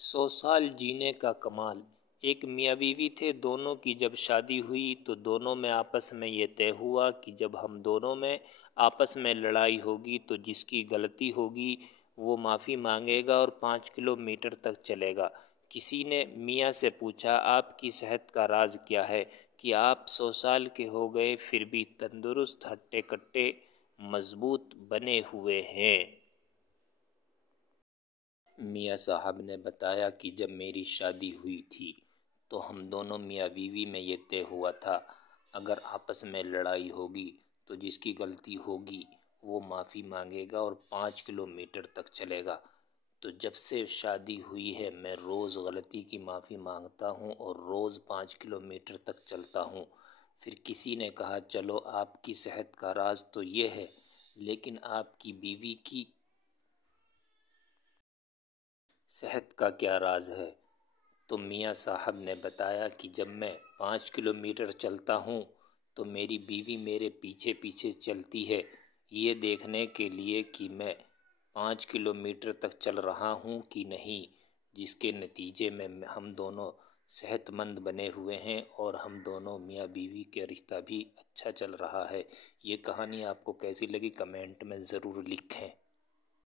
100 سال جینے کا کمال۔ ایک میاں بیوی تھے، دونوں کی جب شادی ہوئی تو دونوں میں آپس میں یہ طے ہوا کہ جب ہم دونوں میں آپس میں لڑائی ہوگی تو جس کی غلطی ہوگی وہ معافی مانگے گا اور 5 کلومیٹر تک چلے گا۔ کسی نے میاں سے پوچھا، آپ کی صحت کا راز کیا ہے کہ آپ 100 سال کے ہو گئے پھر بھی تندرست، ہٹے کٹے، مضبوط بنے ہوئے ہیں؟ میاں صاحب نے بتایا کہ جب میری شادی ہوئی تھی تو ہم دونوں میاں بیوی میں یہ طے ہوا تھا، اگر آپس میں لڑائی ہوگی تو جس کی غلطی ہوگی وہ معافی مانگے گا اور 5 کلومیٹر تک چلے گا۔ تو جب سے شادی ہوئی ہے میں روز غلطی کی معافی مانگتا ہوں اور روز 5 کلومیٹر تک چلتا ہوں۔ پھر کسی نے کہا، چلو آپ کی صحت کا راز تو یہ ہے، لیکن آپ کی بیوی کی صحت کا کیا راز ہے؟ تو میاں صاحب نے بتایا کہ جب میں 5 کلومیٹر چلتا ہوں تو میری بیوی میرے پیچھے پیچھے چلتی ہے، یہ دیکھنے کے لیے کہ میں 5 کلومیٹر تک چل رہا ہوں کہ نہیں، جس کے نتیجے میں ہم دونوں صحت مند بنے ہوئے ہیں اور ہم دونوں میاں بیوی کا رشتہ بھی اچھا چل رہا ہے۔ یہ کہانی آپ کو کیسی لگی کمنٹ میں ضرور لکھیں۔